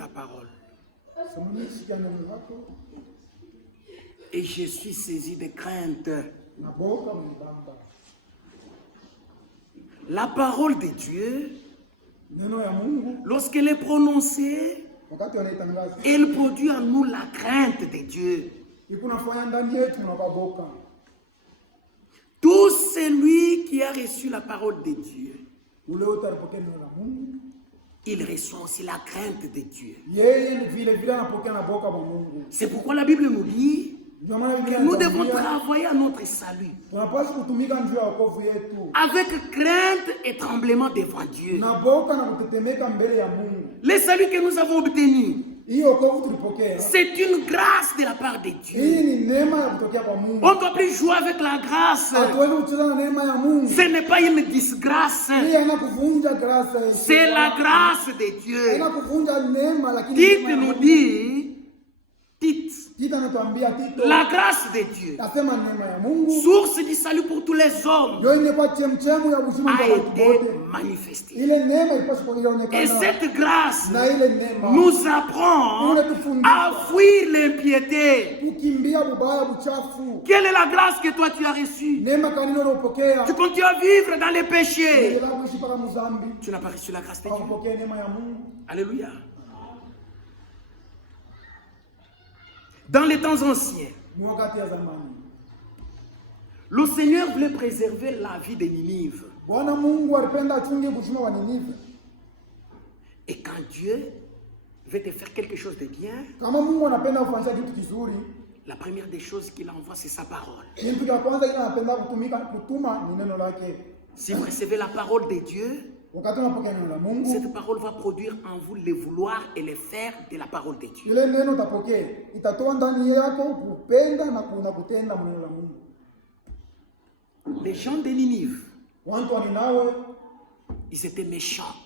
ta parole. Et je suis saisi de crainte. La parole de Dieu, lorsqu'elle est prononcée, elle produit en nous la crainte de Dieu. Tout celui qui a reçu la parole de Dieu, il reçoit aussi la crainte de Dieu. C'est pourquoi la Bible nous dit que nous devons travailler à notre salut avec crainte et tremblement devant Dieu. Le salut que nous avons obtenu, c'est une grâce de la part de Dieu. On ne doit plus jouer avec la grâce. Ce n'est pas une disgrâce. C'est la grâce de Dieu. Tite nous dit, la grâce de Dieu, source du salut pour tous les hommes, a été manifestée. Et cette grâce nous apprend à fuir l'impiété. Quelle est la grâce que toi tu as reçue? Tu continues à vivre dans les péchés. Tu n'as pas reçu la grâce de Dieu. Alléluia. Dans les temps anciens, le Seigneur voulait préserver la vie de Ninive. Et quand Dieu veut te faire quelque chose de bien, la première des choses qu'il envoie, c'est sa parole. Si vous recevez la parole de Dieu, cette parole va produire en vous le vouloir et le faire de la parole de Dieu. Les gens de Ninive, ils étaient méchants.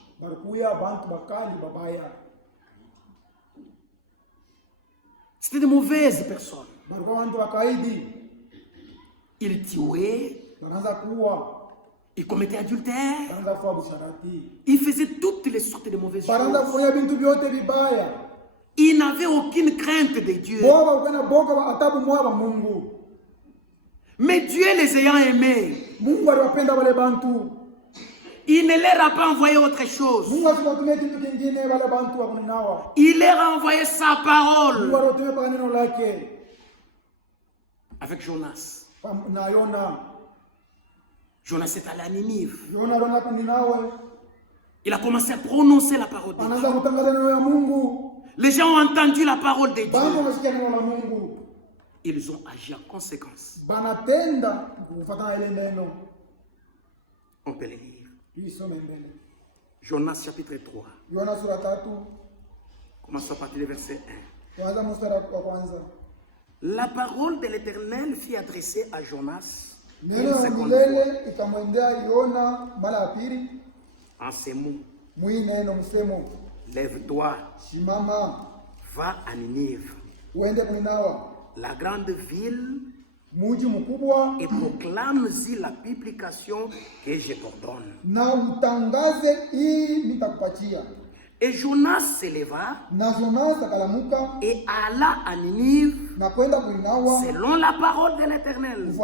C'était de mauvaises personnes. Ils tuaient, ils commettaient adultère, ils faisaient toutes les sortes de mauvaises choses. Ils n'avaient aucune crainte de Dieu. Mais Dieu les ayant aimés, il ne leur a pas envoyé autre chose. Il leur a envoyé sa parole. Avec Jonas. Jonas est allé à Ninive. Il a commencé à prononcer la parole de Dieu. Les gens ont entendu la parole de Dieu. Ils ont agi en conséquence. On peut le lire. Jonas chapitre 3. Commençons à partir du verset 1. La parole de l'Éternel fut adressée à Jonas en ces mots. Lève-toi, va à Ninive, la grande ville, et proclame-y la publication que je t'ordonne. Et Jonas s'éleva et alla à Ninive selon la parole de l'Éternel.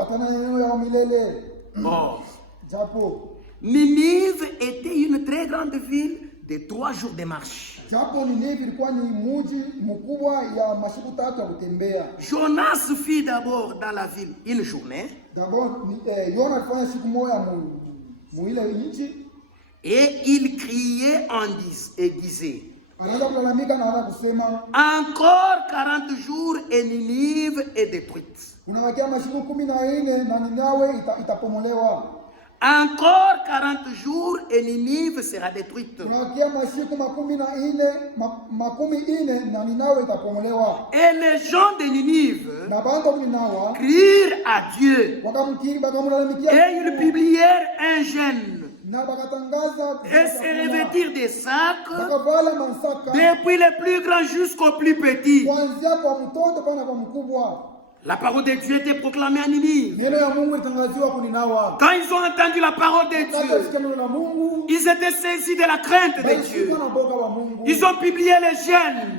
Or, Ninive était une très grande ville de 3 jours de marche. Jonas fut d'abord dans la ville une journée. Et il criait et disait, encore 40 jours et Ninive est détruite. Encore 40 jours et Ninive sera détruite. Et les gens de Ninive crièrent à Dieu. Et ils publièrent un jeûne. Et se revêtirent des sacs, depuis le plus grand jusqu'au plus petit. La parole de Dieu était proclamée à Ninive. Quand ils ont entendu la parole de Dieu, ils étaient saisis de la crainte de Dieu. Ils ont publié les jeûnes.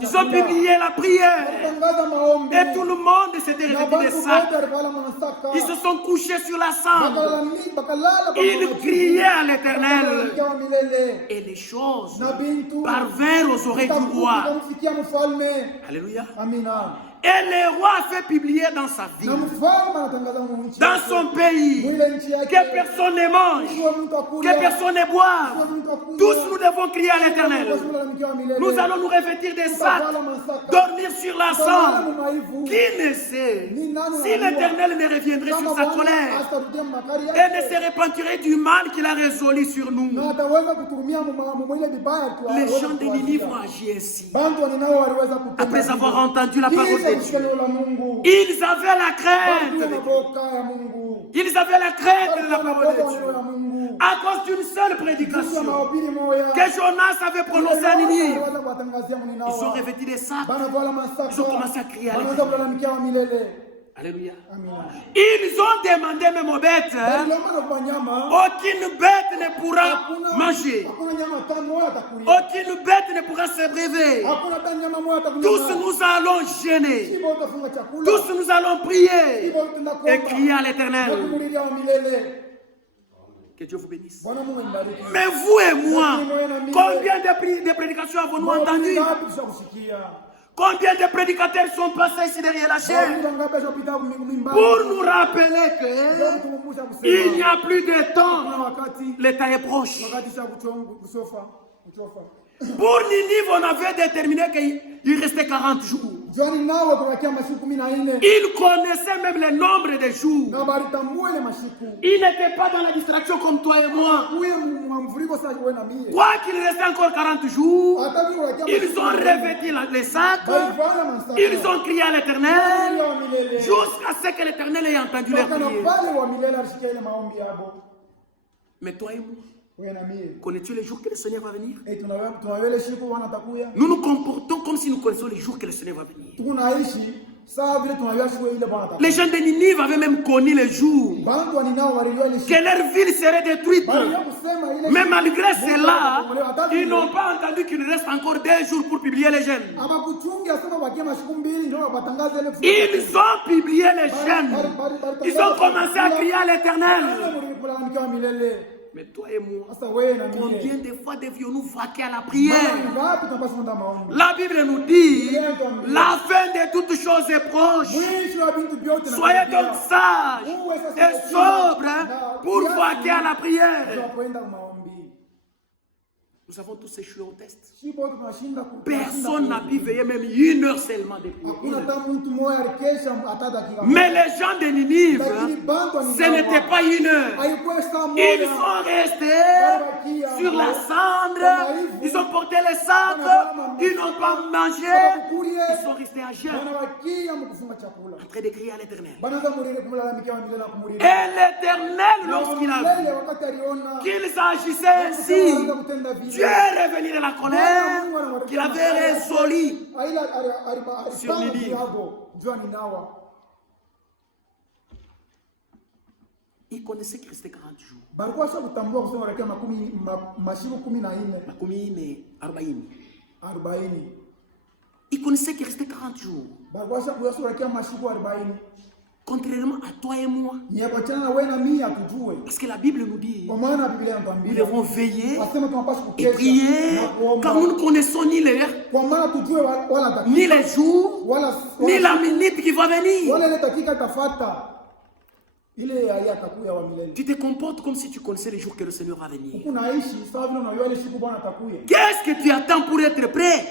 Ils ont publié la prière. Et tout le monde s'était revêtu des sacs. Ils se sont couchés sur la cendre. Ils criaient à l'Éternel. Et les choses parvinrent aux oreilles du roi. Alléluia. Et le roi a fait publier dans sa ville, dans son pays, que personne ne mange, que personne ne boive. Tous nous devons crier à l'Éternel. Nous allons nous revêtir des sacs, dormir sur la cendre. Qui ne sait si l'Éternel ne reviendrait sur sa colère et ne se repentirait du mal qu'il a résolu sur nous. Les gens de Ninive ont agi ainsi. Après avoir entendu la parole de Dieu, ils avaient la crainte. Ils avaient la crainte de la parole de Dieu. À cause d'une seule prédication que Jonas avait prononcée à Ninive, ils sont revêtus des sacs. Ils ont commencé à crier à l'Éternel. Alléluia. Ils ont demandé même aux bêtes, aucune bête ne pourra manger. Aucune bête ne pourra se brever. Tous nous allons gêner. Tous nous allons prier et crier à l'Éternel. Que Dieu vous bénisse. Mais vous et moi, combien de prédications avons-nous entendues? Combien de prédicateurs sont passés ici derrière la chaîne pour nous rappeler qu'il n'y a plus de temps, le temps est proche. Pour Ninive, on avait déterminé qu'il restait 40 jours. Il connaissait même le nombre de jours. Il n'était pas dans la distraction comme toi et moi. Quoi qu'il restait encore 40 jours, ils ont revêtu les sacs, ils ont crié à l'Éternel, jusqu'à ce que l'Éternel ait entendu leur prière. Mais toi et moi, connais-tu les jours que le Seigneur va venir? Nous nous comportons comme si nous connaissions les jours que le Seigneur va venir. Les gens de Ninive avaient même connu les jours que leur ville serait détruite. Mais malgré cela, ils n'ont pas entendu qu'il reste encore 2 jours pour publier les jeûnes. Ils ont publié les jeûnes. Ils ont commencé à crier à l'Éternel. Mais toi et moi, combien de fois devions-nous vaquer à la prière? La Bible nous dit, la fin de toutes choses est proche. Soyez donc sages et sobres pour vaquer à la prière. Nous avons tous échoué au test. Personne n'a pu veiller même 1 heure seulement de prière. Mais les gens de Ninive, ce n'était pas 1 heure. Ils sont restés sur la cendre. Ils ont porté les sacs. Ils n'ont pas mangé. Ils sont restés à jeûne, en train de crier à l'Éternel. Et l'Éternel, lorsqu'il a vu qu'ils agissaient ainsi, Dieu est revenu de la colère qu'il avait résolue sur Ninive. Il connaissait qu'il restait 40 jours. Il connaissait qu'il restait 40 jours. Contrairement à toi et moi. Parce que la Bible nous dit, nous devons veiller et prier, car nous ne connaissons ni l'heure, ni les jours, ni la minute qui va venir. Tu te comportes comme si tu connaissais les jours que le Seigneur va venir. Qu'est-ce que tu attends pour être prêt?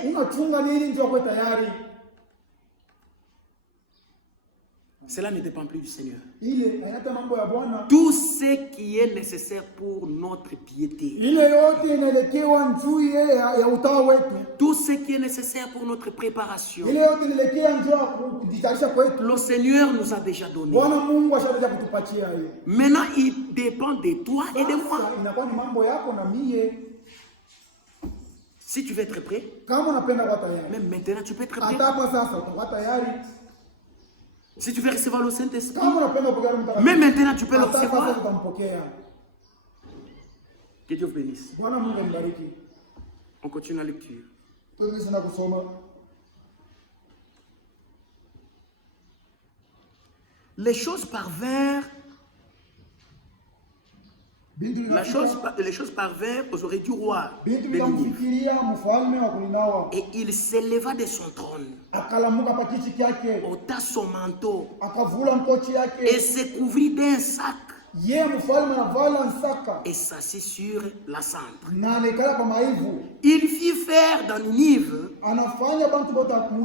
Cela ne dépend plus du Seigneur. Tout ce qui est nécessaire pour notre piété, tout ce qui est nécessaire pour notre préparation, le Seigneur nous a déjà donné. Maintenant, il dépend de toi et de moi. Si tu veux être prêt, même maintenant tu peux être prêt. Si tu veux recevoir le Saint-Esprit, mais maintenant tu peux le recevoir. Que Dieu vous bénisse. On continue la lecture. Les choses parvinrent. Les choses parvinrent aux oreilles du roi. Et il s'éleva de son trône, ôta son manteau et se couvrit d'un sac et s'assit sur la cendre. Il fit faire dans Ninive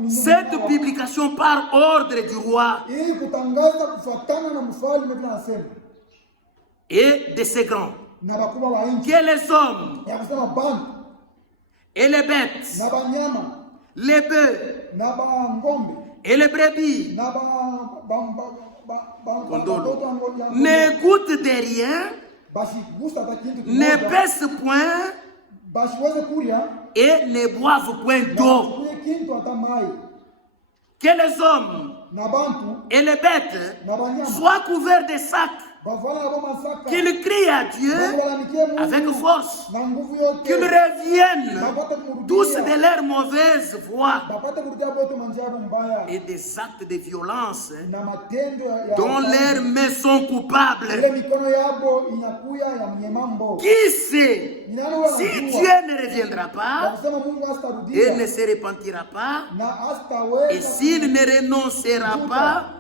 cette publication par ordre du roi et de ses grands, que les hommes et les bêtes, les bœufs et les brebis ne goûtent de rien, ne pèsent point et ne boivent point d'eau. Que les hommes et les bêtes soient couverts de sacs, qu'ils crient à Dieu avec force, qu'ils reviennent tous de leur mauvaise voie et des actes de violence dont leurs mains sont coupables. Qui sait si Dieu ne reviendra pas et ne se repentira pas, et s'il ne renoncera pas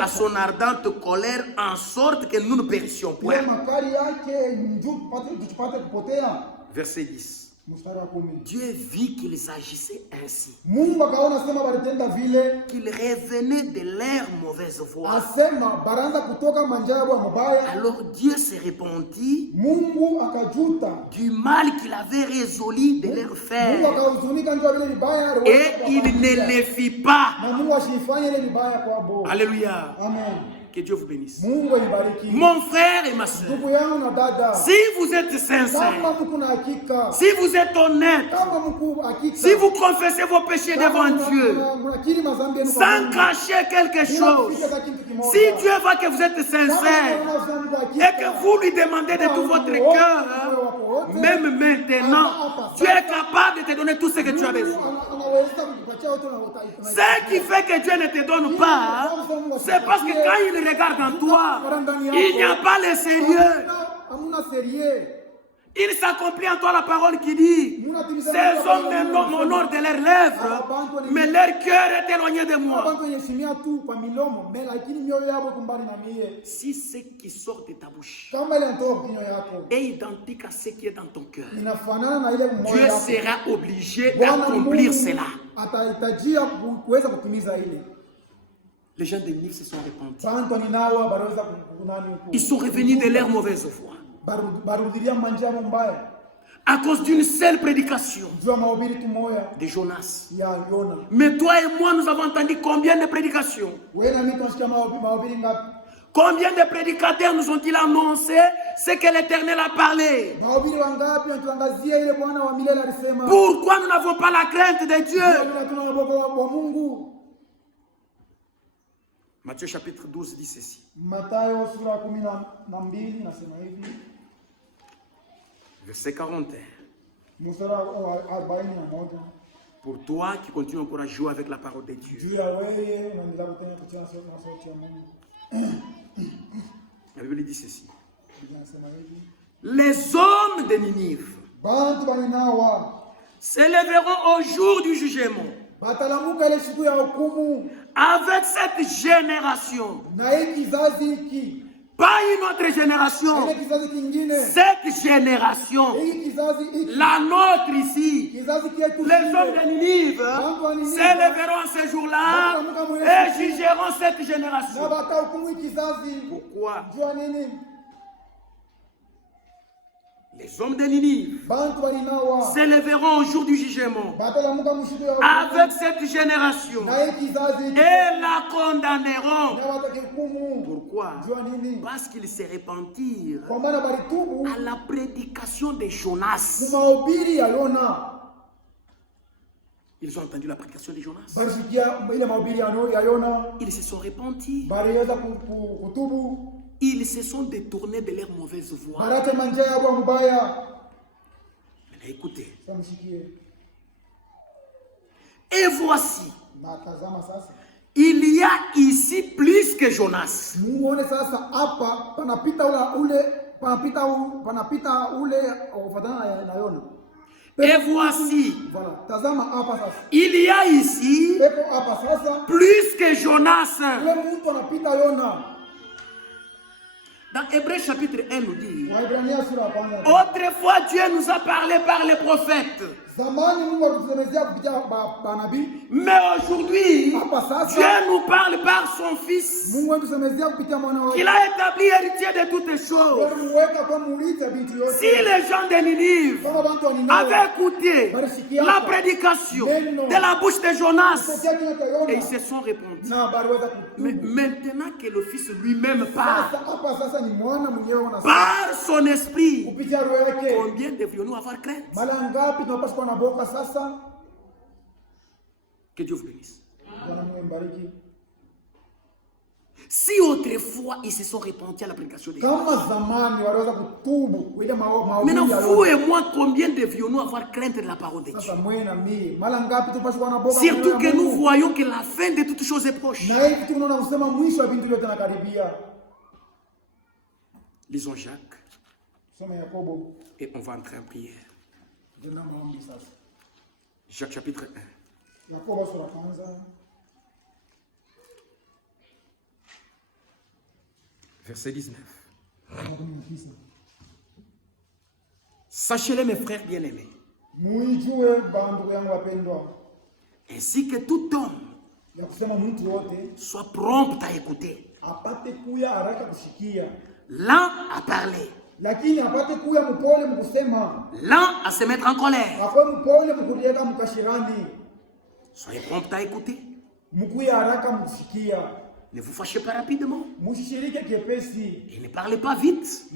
à son ardente colère en sorte que nous ne périssions point. Verset 10. Dieu vit qu'ils agissaient ainsi, qu'ils revenaient de leur mauvaise voie. Alors Dieu se repentit du mal qu'il avait résolu de leur faire, et il ne les fit pas. Alléluia. Amen. Que Dieu vous bénisse. Mon frère et ma soeur, si vous êtes sincère, si vous êtes honnête, si vous confessez vos péchés devant Dieu, sans cacher quelque chose, si Dieu voit que vous êtes sincère et que vous lui demandez de tout votre cœur, même maintenant, Dieu est capable de te donner tout ce que tu as besoin. Ce qui fait que Dieu ne te donne pas, c'est parce que quand il regarde en toi, il n'y a pas le sérieux. Il s'accomplit en toi la parole qui dit: ces hommes m'honorent de leurs lèvres, mais leur cœur est éloigné de moi. Si ce qui sort de ta bouche est identique à ce qui est dans ton cœur, Dieu sera obligé d'accomplir cela. Les gens de Ninive se sont repentis. Ils sont revenus de leur mauvaise voie à cause d'une seule prédication de Jonas. Mais toi et moi, nous avons entendu combien de prédications? Combien de prédicateurs nous ont-ils annoncé ce que l'Éternel a parlé? Pourquoi nous n'avons pas la crainte de Dieu? Matthieu chapitre 12 dit ceci. Verset 41. Pour toi qui continue encore à jouer avec la parole de Dieu. La Bible dit ceci. Les hommes de Ninive s'élèveront au jour du jugement avec cette génération. Pas une autre génération. Cette génération, la nôtre ici, les hommes de Ninive s'élèveront ce jour-là et jugeront cette génération. Pourquoi? Les hommes de Ninive s'élèveront au jour du jugement avec cette génération et la condamneront. Pourquoi? Parce qu'ils se repentirent à la prédication de Jonas. Ils ont entendu la prédication de Jonas. Ils se sont repentis. Ils se sont détournés de leur mauvaise voie. Mais écoutez. Et voici. Il y a ici plus que Jonas. Et voici, il y a ici plus que Jonas. Dans Hébreux chapitre 1 nous dit, autrefois Dieu nous a parlé par les prophètes. Mais aujourd'hui, Dieu nous parle par son Fils, qu'il a établi héritier de toutes choses. Si les gens de Ninive avaient écouté la prédication de la bouche de Jonas, et ils se sont répandus. Mais maintenant que le Fils lui-même parle, par son esprit, combien devrions-nous avoir crainte? Que Dieu vous bénisse. Si autrefois ils se sont repentis à la prédication de Dieu, maintenant vous et moi, combien devrions-nous avoir crainte de la parole de Dieu? Surtout que nous voyons que la fin de toutes choses est proche. Lisons Jacques et on va entrer en prière. Jacques chapitre 1. Verset 19. Sachez-le, mes frères bien-aimés, ainsi que tout homme soit prompt à écouter, lent à parler, lent à se mettre en colère. Soyez prompt à écouter. Ne vous fâchez pas rapidement. Et ne parlez pas vite.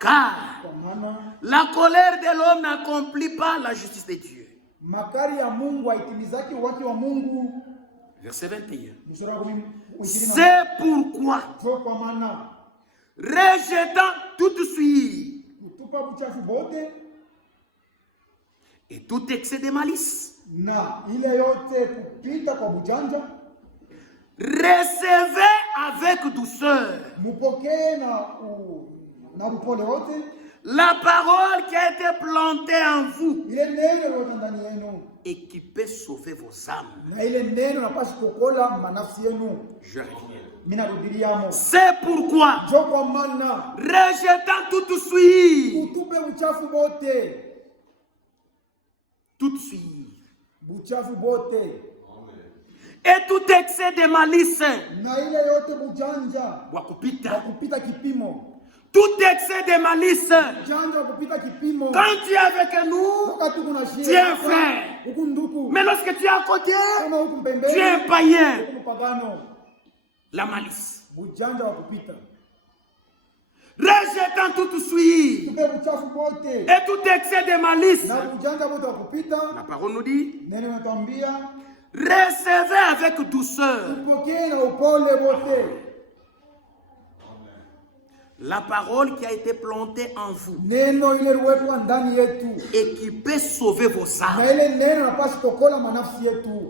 Car la colère de l'homme n'accomplit pas la justice de Dieu. Verset 21. C'est pourquoi, rejetant toute suie et tout excès de malice, recevez avec douceur la parole qui a été plantée en vous et qui peut sauver vos âmes. Je reviens. C'est pourquoi, rejetant toute suie, et tout excès de malice, tout excès de malice, quand tu es avec nous, tu es un frère. Mais lorsque tu es à côté, tu es un païen. La malice. Rejetant toute suie et tout excès de malice, la parole nous dit, recevez avec douceur la parole qui a été plantée en vous et qui peut sauver vos âmes.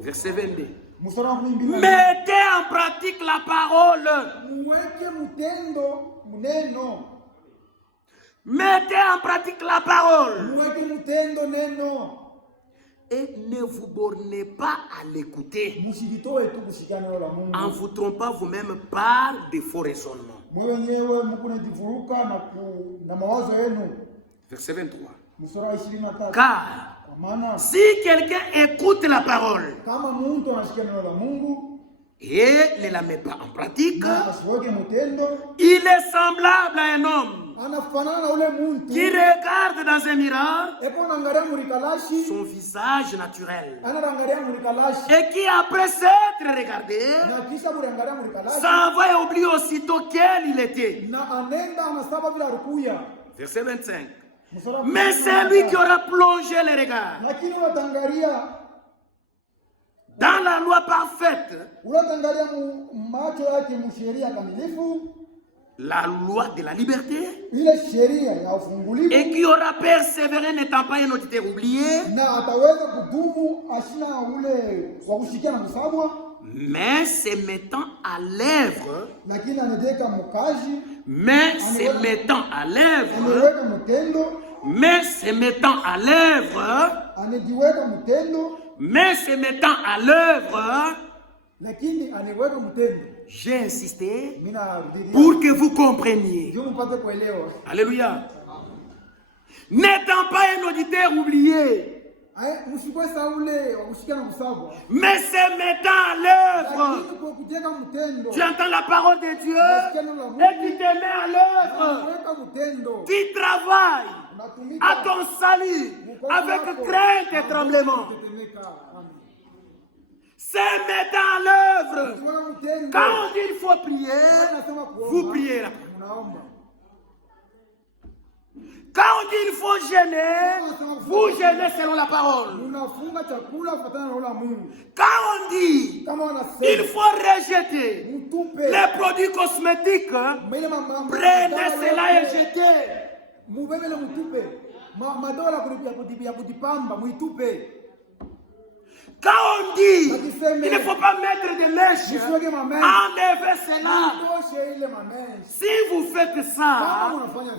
Verset 22. Mettez en pratique la parole. Mettez en pratique la parole. Et ne vous bornez pas à l'écouter, en vous trompant vous-même par de faux raisonnements. Verset 23. Car si quelqu'un écoute la parole et ne la met pas en pratique, il est semblable à un homme qui regarde dans un miroir son visage naturel et qui, après s'être regardé, s'en va et oublie aussitôt quel il était. Verset 25. Mais c'est lui qui aura plongé les regards dans la loi parfaite, la loi de la liberté, et qui aura persévéré n'étant pas un auditeur oublié, mais se mettant à l'œuvre, mais se mettant à l'œuvre, mais se mettant à l'œuvre, mais se mettant à l'œuvre. J'ai insisté pour que vous compreniez. Alléluia. N'étant pas un auditeur oublié, mais se mettant à l'œuvre. Tu entends la parole de Dieu et tu te mets à l'œuvre. Tu travailles à ton salut avec crainte et tremblement. Se mettant à l'œuvre. Quand on dit qu'il faut prier, vous priez là. Quand on dit qu'il faut jeûner, vous jeûnez selon la parole. Quand on dit qu'il faut rejeter les produits cosmétiques, prenez cela et jetez. Quand on dit qu'il ne faut pas mettre de mèches, enlevez cela. Si vous faites ça,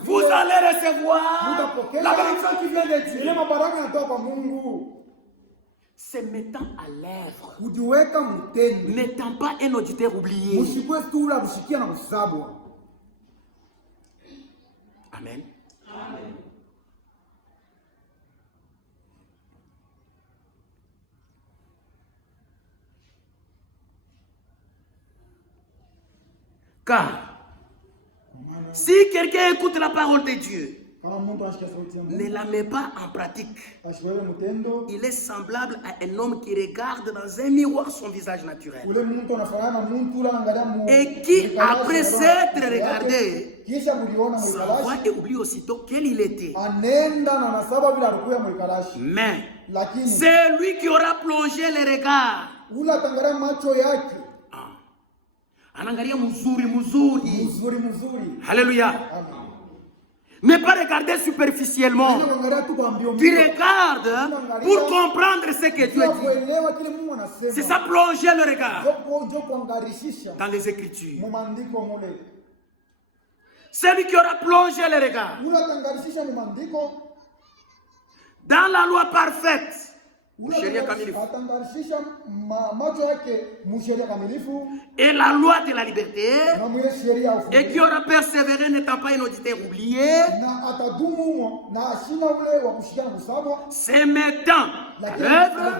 vous allez recevoir la bénédiction qui vient de Dieu. Se mettant à l'œuvre, n'étant pas un auditeur oublié. Amen. Amen. Car si quelqu'un écoute la parole de Dieu, ne la met pas en pratique, il est semblable à un homme qui regarde dans un miroir son visage naturel et qui, après s'être regardé, s'en voit et oublie aussitôt quel il était. Mais c'est lui qui aura plongé les regards. Anangalia muzuri. Alléluia. Ne pas regarder superficiellement. Tu regardes pour comprendre ce que Dieu dit. C'est ça, plonger le regard dans les Écritures. Celui qui aura plongé le regard dans la loi parfaite, et la loi de la liberté, et qui aura persévéré n'étant pas un auditeur oublié, se mettant à l'œuvre,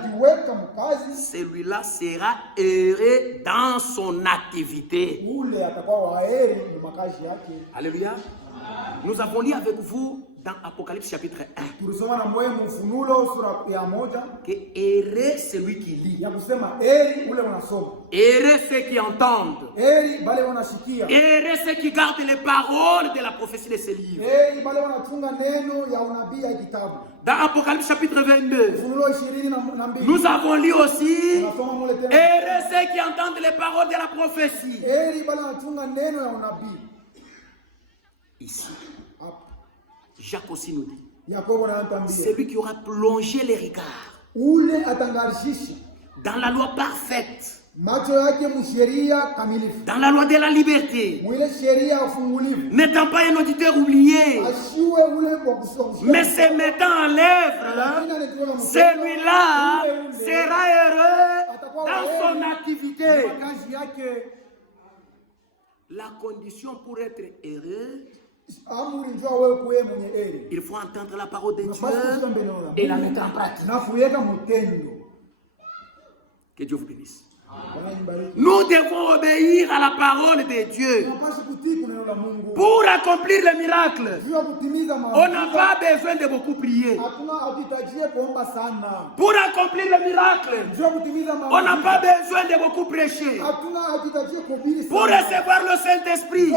celui-là sera heureux dans son activité. Alléluia. Nous avons lu avec vous dans Apocalypse chapitre 1 que heureux celui qui lit, heureux ceux qui entendent, heureux ceux qui gardent les paroles de la prophétie de ce livre. Dans Apocalypse chapitre 22, nous avons lu aussi heureux ceux qui entendent les paroles de la prophétie. Ici, Jacques aussi nous dit, celui qui aura plongé les regards dans la loi parfaite, dans la loi de la liberté, n'étant pas un auditeur oublié, mais se mettant en l'œuvre, celui-là sera heureux dans son activité. La condition pour être heureux, il faut entendre la parole de Dieu et la mettre en pratique. Que Dieu vous bénisse. Nous devons obéir à la parole de Dieu. Pour accomplir le miracle, on n'a pas besoin de beaucoup prier. Pour accomplir le miracle, on n'a pas besoin de beaucoup prêcher. Pour recevoir le Saint-Esprit,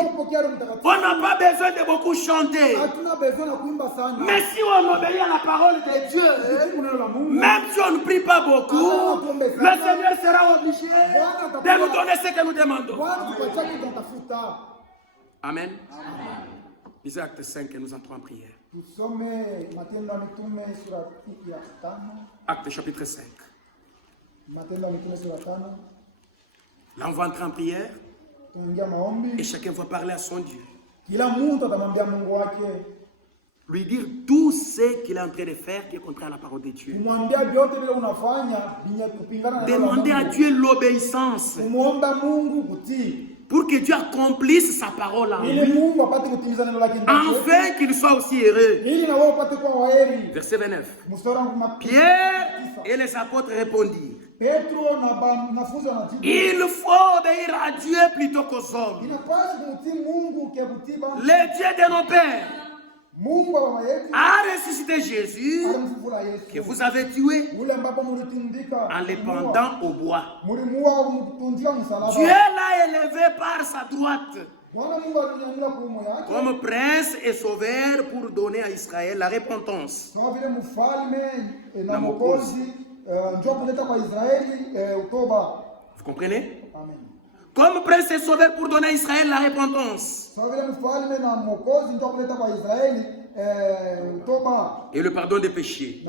on n'a pas besoin de beaucoup chanter. Mais si on obéit à la parole de Dieu, même si on ne prie pas beaucoup, le Seigneur sera obligé de nous donner ce que nous demandons. Amen. Lisez Acte 5 et nous entrons en prière. Acte chapitre 5. Là, on va entrer en prière et chacun va parler à son Dieu. Lui dire tout ce qu'il est en train de faire qui est contraire à la parole de Dieu. Demander à Dieu l'obéissance pour que Dieu accomplisse sa parole en lui, afin qu'il soit aussi heureux. Verset 29. Pierre et les apôtres répondirent: il faut obéir à Dieu plutôt qu'aux hommes. Le Dieu de nos pères a ressuscité Jésus que vous avez tué en le pendant au bois. Dieu l'a élevé par sa droite comme prince et sauveur pour donner à Israël la repentance. Vous comprenez? Comme prince et sauveur pour donner à Israël la repentance. Et le pardon des péchés.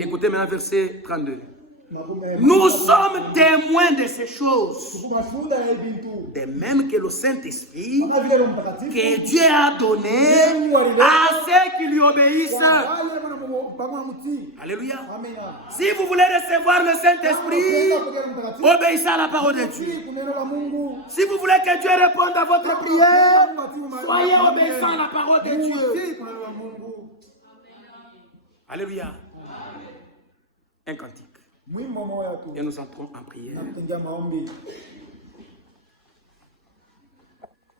Écoutez maintenant verset 32. Nous sommes témoins de ces choses, de même que le Saint-Esprit que Dieu a donné à ceux qui lui obéissent. Alléluia. Si vous voulez recevoir le Saint-Esprit, obéissez à la parole de Dieu. Si vous voulez que Dieu réponde à votre prière, soyez obéissants à la parole de Dieu. Alléluia. Un cantique. Et nous entrons en prière.